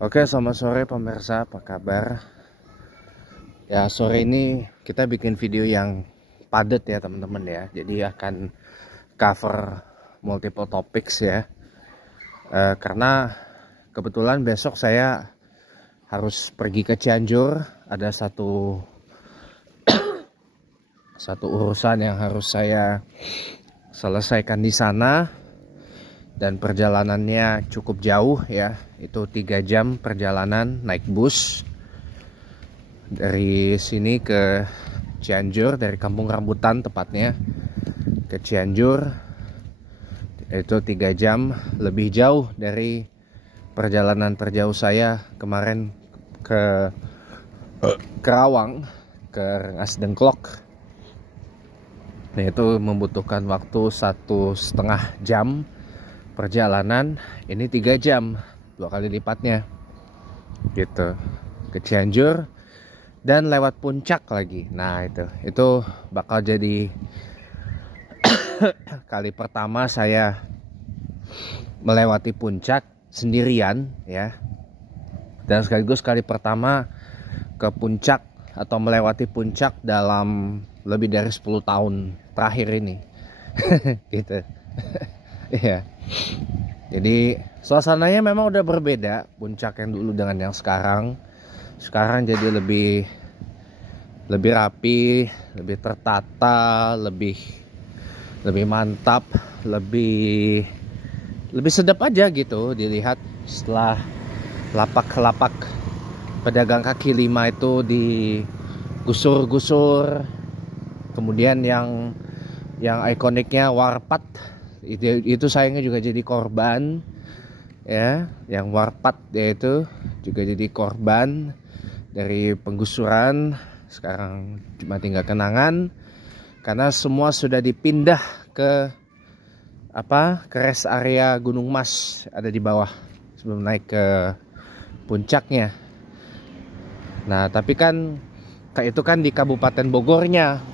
Oke, selamat sore pemirsa, apa kabar? Ya, sore ini kita bikin video yang padat ya teman-teman ya. Jadi akan cover multiple topics ya. Karena kebetulan besok saya harus pergi ke Cianjur. Ada satu urusan yang harus saya selesaikan di sana. Dan perjalanannya cukup jauh ya. Itu 3 jam perjalanan naik bus dari sini ke Cianjur, dari Kampung Rambutan tepatnya ke Cianjur. Itu 3 jam, lebih jauh dari perjalanan terjauh saya kemarin ke Kerawang, ke Rengas Dengklok. Nah, itu membutuhkan waktu 1,5 jam perjalanan. Ini 3 jam, 2 kali lipatnya gitu, ke Cianjur dan lewat puncak lagi. Nah, itu bakal jadi kali pertama saya melewati puncak sendirian ya, dan sekaligus kali pertama ke puncak atau melewati puncak dalam lebih dari 10 tahun terakhir ini. Gitu. Iya. Jadi suasananya memang udah berbeda puncak yang dulu dengan yang sekarang. Sekarang jadi lebih rapi, lebih tertata, lebih mantap, lebih sedap aja gitu dilihat setelah lapak-lapak pedagang kaki lima itu digusur-gusur. Kemudian yang ikoniknya warpat itu sayangnya juga jadi korban ya. Yang warpat yaitu juga jadi korban dari penggusuran. Sekarang cuma tinggal kenangan karena semua sudah dipindah ke rest area Gunung Mas, ada di bawah sebelum naik ke puncaknya. Nah, tapi kan kayak itu kan di Kabupaten Bogornya.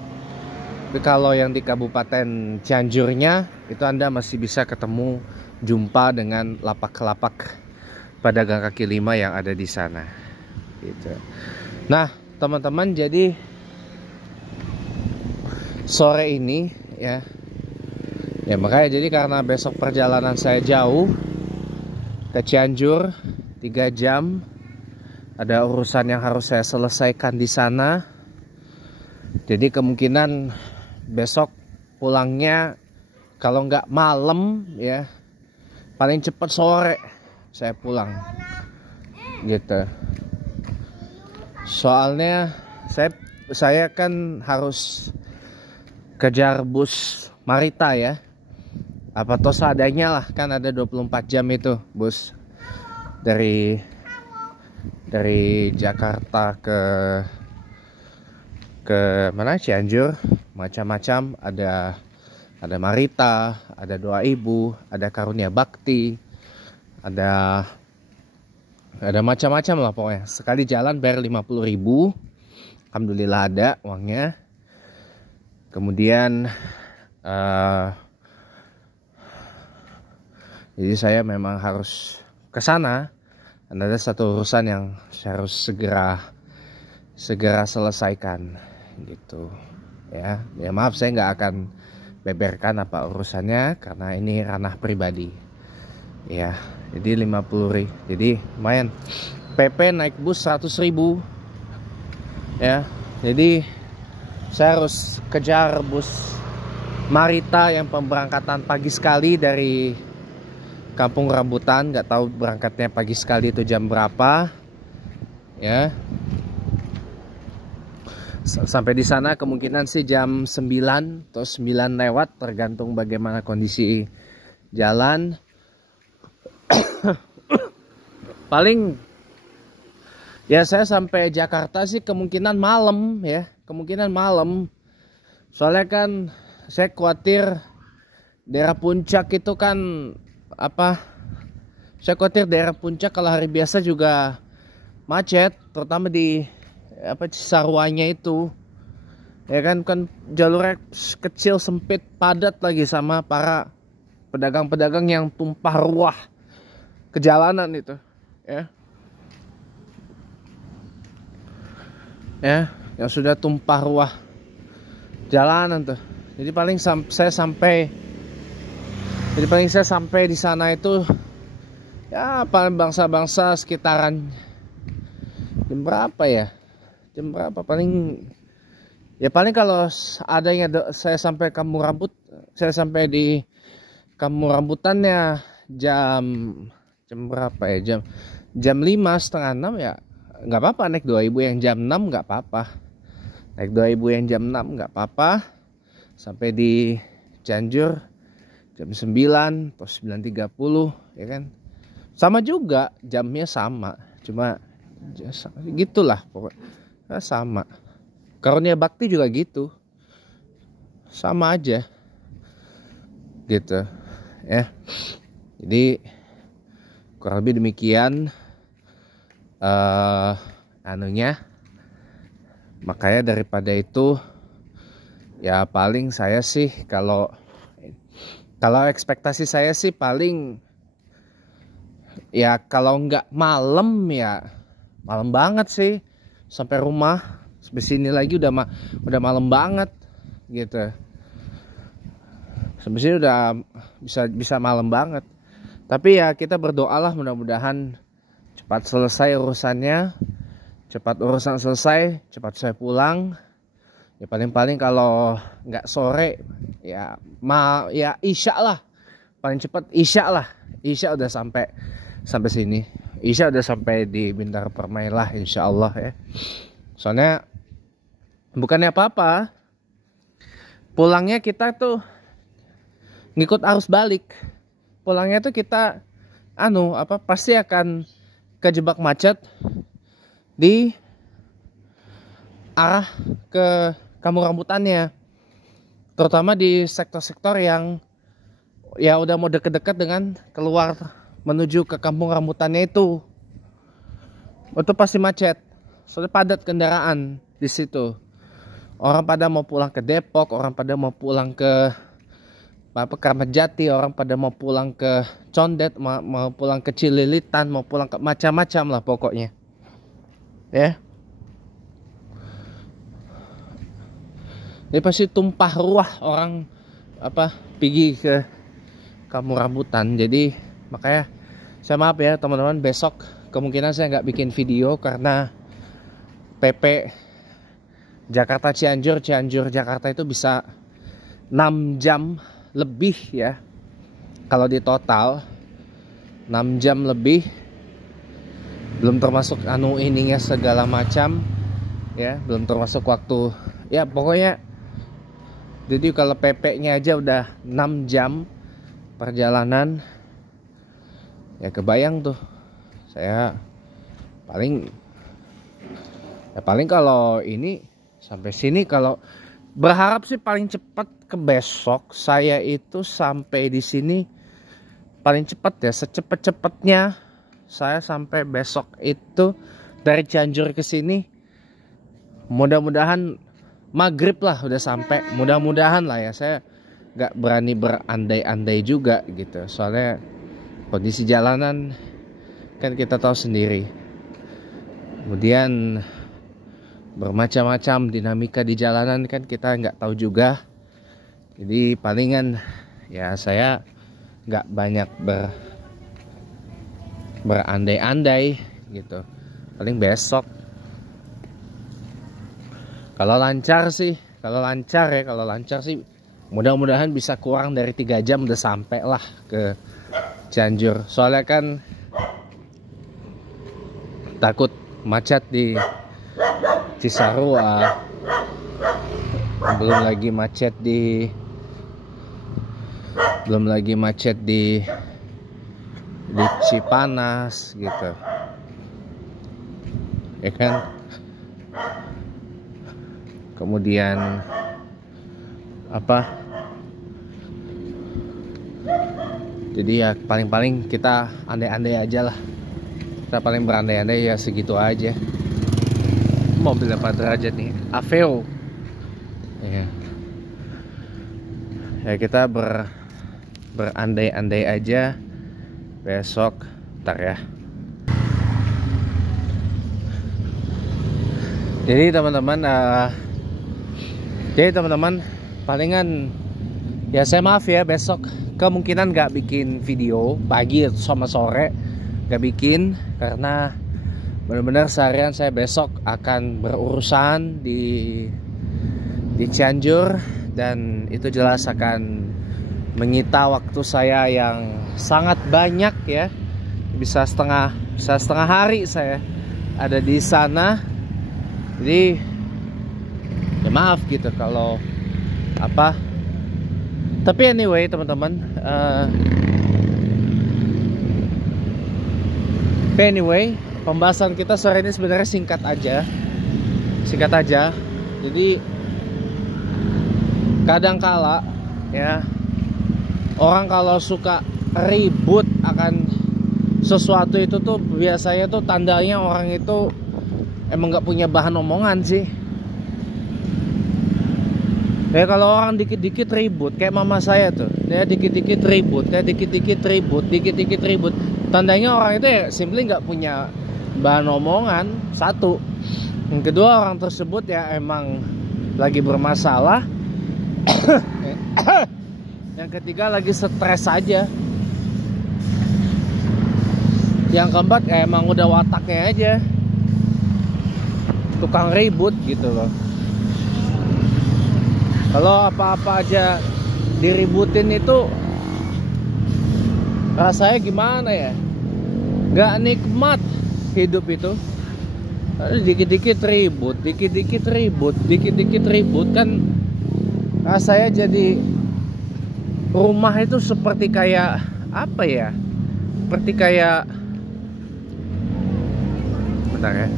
Tapi kalau yang di Kabupaten Cianjurnya itu Anda masih bisa ketemu, jumpa dengan lapak-lapak pedagang kaki lima yang ada di sana gitu. Nah teman-teman, jadi sore ini ya makanya jadi karena besok perjalanan saya jauh ke Cianjur 3 jam, ada urusan yang harus saya selesaikan di sana. Jadi kemungkinan besok pulangnya kalau nggak malam ya, paling cepat sore saya pulang gitu. Soalnya saya kan harus kejar bus Marita ya, apa toh seadanya lah, kan ada 24 jam itu bus dari Jakarta ke mana, Cianjur. Macam-macam, ada Marita, ada Doa Ibu, ada Karunia Bakti, ada macam-macam lah pokoknya. Sekali jalan bayar 50.000, alhamdulillah ada uangnya. Kemudian jadi saya memang harus ke sana. Ada satu urusan yang saya harus segera selesaikan gitu ya. Maaf, saya nggak akan beberkan apa urusannya karena ini ranah pribadi ya. Jadi 50.000, jadi lumayan. PP naik bus 100.000 ya. Jadi saya harus kejar bus Marita yang pemberangkatan pagi sekali dari Kampung Rambutan. Nggak tahu berangkatnya pagi sekali itu jam berapa ya. Sampai di sana kemungkinan sih jam 9 atau 9 lewat, tergantung bagaimana kondisi jalan. Paling ya saya sampai Jakarta sih kemungkinan malam ya, kemungkinan malam. Soalnya kan saya khawatir daerah puncak itu kan saya khawatir daerah puncak kalau hari biasa juga macet, terutama di Cisarwanya itu ya kan jalurnya kecil, sempit, padat lagi sama para pedagang-pedagang yang tumpah ruah ke jalanan itu ya. ya, yang sudah tumpah ruah jalanan tuh. Jadi paling saya sampai di sana itu ya paling bangsa-bangsa sekitaran jam berapa ya? Jam berapa paling ya, paling kalau adanya saya sampai saya sampai di kampung rambutannya jam berapa ya? Jam 5, setengah 6 ya. Nggak apa-apa naik 2000 yang jam 6, nggak apa-apa. Naik 2000 yang jam 6 nggak apa-apa. Sampai di Cianjur jam 9 atau 9.30 ya kan. Sama juga, jamnya sama. Cuma gitulah pokoknya sama. Karunia Bakti juga gitu. Sama aja. Gitu ya. Jadi kurang lebih demikian anunya. Makanya daripada itu ya paling saya sih kalau ekspektasi saya sih paling ya kalau nggak malam ya malam banget sih, sampai rumah sampai sini lagi udah malam banget gitu. Sampai sini udah bisa malam banget. Tapi ya kita berdoalah mudah-mudahan cepat selesai urusannya, cepat urusan selesai, cepat saya pulang. Ya paling-paling kalau nggak sore ya isya lah, paling cepat isya lah. Isya udah sampai sini. Isya udah sampai di Bintaro Permai lah, insya Allah ya. Soalnya bukannya apa-apa, pulangnya kita tuh ngikut arus balik. Pulangnya tuh kita pasti akan kejebak macet di arah ke kampung rambutannya, terutama di sektor-sektor yang ya udah mau deket-deket dengan keluar menuju ke kampung rambutannya itu pasti macet. Soalnya padat kendaraan di situ. Orang pada mau pulang ke Depok, orang pada mau pulang ke Kramat Jati, orang pada mau pulang ke Condet, mau pulang ke Cililitan, mau pulang ke macam-macam lah pokoknya. Ya. Ini pasti tumpah ruah orang pergi ke kampung rambutan. Jadi makanya saya maaf ya teman-teman, besok kemungkinan saya nggak bikin video karena PP Jakarta Cianjur Jakarta itu bisa 6 jam lebih ya. Kalau di total 6 jam lebih, belum termasuk ininya segala macam ya, belum termasuk waktu ya. Pokoknya jadi kalau PP nya aja udah 6 jam perjalanan ya, kebayang tuh saya paling kalau ini sampai sini, kalau berharap sih paling cepat ke besok saya itu sampai di sini paling cepat ya, secepat-cepatnya saya sampai besok itu dari Cianjur ke sini. Mudah-mudahan maghrib lah udah sampai, mudah-mudahan lah ya. Saya nggak berani berandai-andai juga gitu, soalnya kondisi jalanan kan kita tahu sendiri. Kemudian bermacam-macam dinamika di jalanan kan kita nggak tahu juga. Jadi palingan ya saya nggak banyak berandai-andai gitu. Paling besok kalau lancar sih mudah-mudahan bisa kurang dari 3 jam udah sampai lah ke Cianjur. Soalnya kan takut macet di Cisarua, belum lagi macet di Cipanas gitu ya kan. Kemudian jadi ya paling-paling kita andai-andai aja lah. Kita paling berandai-andai ya segitu aja. Mobil 4 derajat nih, Aveo ya kita berandai-andai aja besok. Ntar ya Jadi teman-teman, palingan ya saya maaf ya, besok kemungkinan nggak bikin video pagi sama sore, nggak bikin karena benar-benar seharian saya besok akan berurusan di Cianjur, dan itu jelas akan menyita waktu saya yang sangat banyak ya. Bisa setengah hari saya ada di sana. Jadi ya maaf gitu kalau apa. Tapi anyway teman-teman, pembahasan kita sore ini sebenarnya singkat aja. Jadi kadangkala ya, orang kalau suka ribut akan sesuatu itu tuh biasanya tuh tandanya orang itu emang nggak punya bahan omongan sih. Ya kalau orang dikit-dikit ribut kayak mama saya tuh, dia dikit-dikit ribut, tandanya orang itu ya simply nggak punya bahan omongan. Satu, yang kedua orang tersebut ya emang lagi bermasalah. Yang ketiga lagi stres aja. Yang keempat ya emang udah wataknya aja tukang ribut gitu loh. Kalau apa-apa aja diributin itu rasanya gimana ya, nggak nikmat hidup itu. Dikit-dikit ribut kan rasanya jadi rumah itu seperti kayak apa ya, seperti kayak, bentar ya,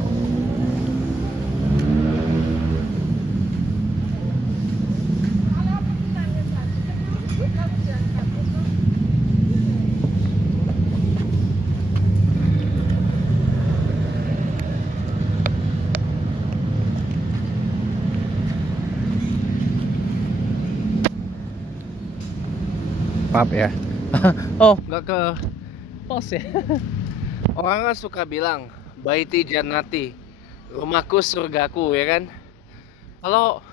maaf ya. Oh nggak ke pos ya. Orang kan suka bilang baiti jannati, rumahku surgaku, ya kan. Kalau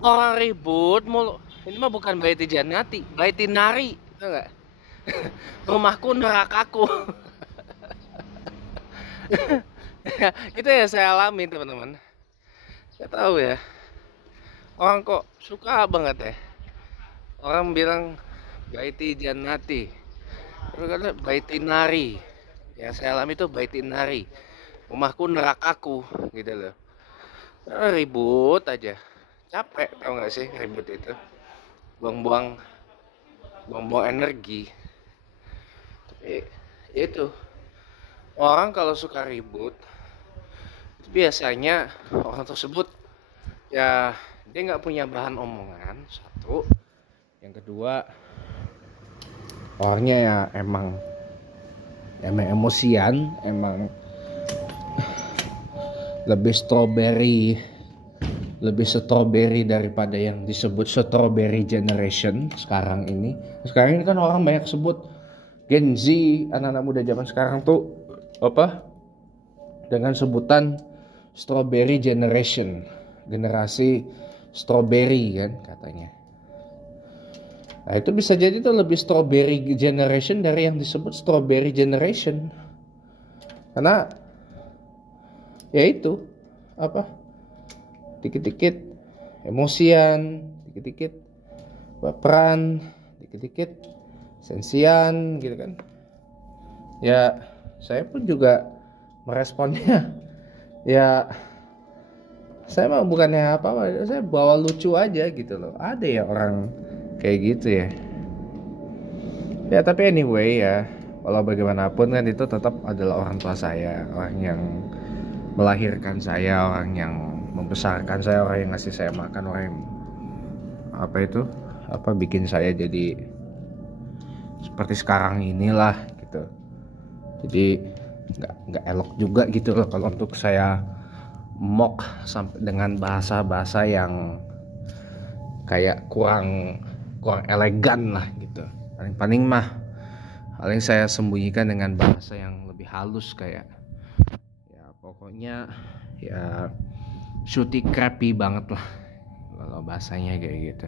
orang ribut mulu, ini mah bukan baiti jannati, baiti nari, tau nggak? Rumahku nerakaku. Itu ya saya alami teman-teman. Saya tahu ya, orang kok suka banget ya, orang bilang baiti jannati, terus kata baiti nari. Yang saya alami itu baiti nari, rumahku nerakaku gitu loh. Ribut aja, capek tau gak sih ribut itu, buang-buang energi. Tapi itu orang kalau suka ribut biasanya orang tersebut ya dia nggak punya bahan omongan. Satu, yang kedua orangnya ya emang emosian, emang lebih strawberry daripada yang disebut strawberry generation sekarang ini. Sekarang ini kan orang banyak sebut Gen Z, anak-anak muda zaman sekarang tuh apa, dengan sebutan strawberry generation, generasi strawberry kan katanya. Nah itu bisa jadi tuh lebih strawberry generation dari yang disebut strawberry generation. Karena ya itu apa, dikit-dikit emosian, dikit-dikit baperan, dikit-dikit sensian gitu kan. Ya saya pun juga meresponnya ya saya mah bukannya apa-apa, saya bawa lucu aja gitu loh. Ada ya orang kayak gitu ya. Ya tapi anyway ya, walau bagaimanapun kan itu tetap adalah orang tua saya, orang yang melahirkan saya, orang yang membesarkan saya, orang yang ngasih saya makan, orang yang bikin saya jadi seperti sekarang inilah gitu. Jadi nggak elok juga gitu loh kalau untuk saya mock sampai dengan bahasa yang kayak kurang elegan lah gitu. Paling saya sembunyikan dengan bahasa yang lebih halus, kayak ya pokoknya ya shooty crappy banget lah kalau bahasanya kayak gitu.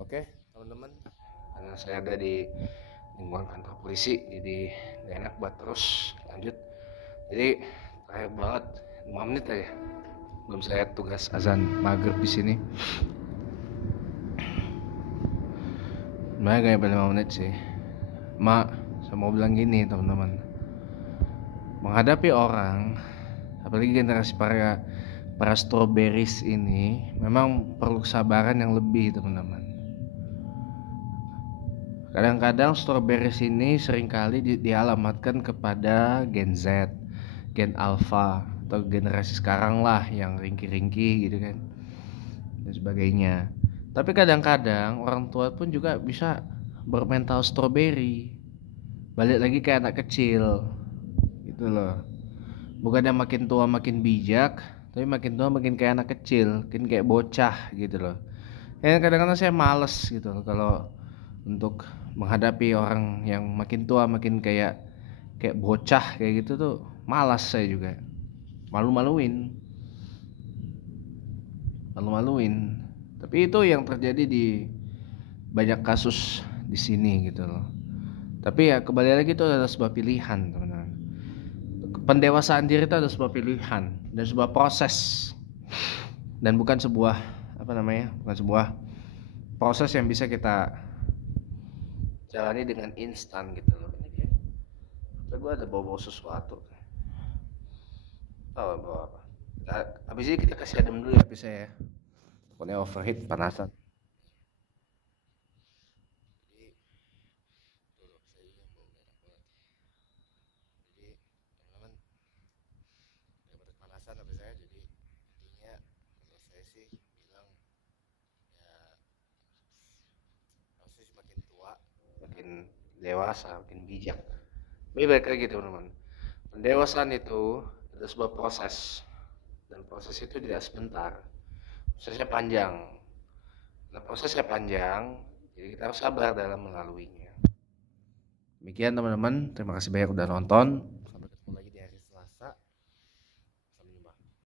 Oke teman-teman, karena saya ada di lingkungan kantor polisi jadi gak enak buat terus lanjut. Jadi terakhir banget 5 menit aja belum saya tugas azan maghrib di sini. Sebenarnya kayak 5 menit sih. Saya mau bilang gini teman-teman, menghadapi orang, apalagi generasi para strawberries ini, memang perlu kesabaran yang lebih teman-teman. Kadang-kadang strawberries ini seringkali dialamatkan kepada Gen Z, Gen Alpha, atau generasi sekarang lah yang ringki-ringki gitu kan dan sebagainya. Tapi kadang-kadang orang tua pun juga bisa bermental strawberry, balik lagi kayak anak kecil gitu loh. Bukannya makin tua makin bijak, tapi makin tua makin kayak anak kecil, makin kayak bocah gitu loh. Kadang-kadang saya males gitu loh kalau untuk menghadapi orang yang makin tua makin kayak bocah kayak gitu tuh, malas saya juga. Malu-maluin. Tapi itu yang terjadi di banyak kasus di sini gitu loh. Tapi ya kembali lagi itu adalah sebuah pilihan teman-teman. Pendewasaan diri itu adalah sebuah pilihan dan sebuah proses, dan bukan sebuah bukan sebuah proses yang bisa kita jalani dengan instan gitu loh. Ini kayak gue ada bawa sesuatu. Bawa apa? Habis ini kita kasih adem dulu ya, habis saya. Pokoknya overheat, panasan. Jadi dulu saya juga bau enak banget. Jadi teman-teman, daripada kepanasan habis saya, jadi intinya kalau saya sih bilang ya, harusnya semakin tua makin dewasa makin bijak. Ini balik lagi teman-teman, pendewasaan itu adalah sebuah proses, dan proses itu tidak sebentar, prosesnya panjang, jadi kita harus sabar dalam melaluinya. Demikian teman-teman, terima kasih banyak udah nonton.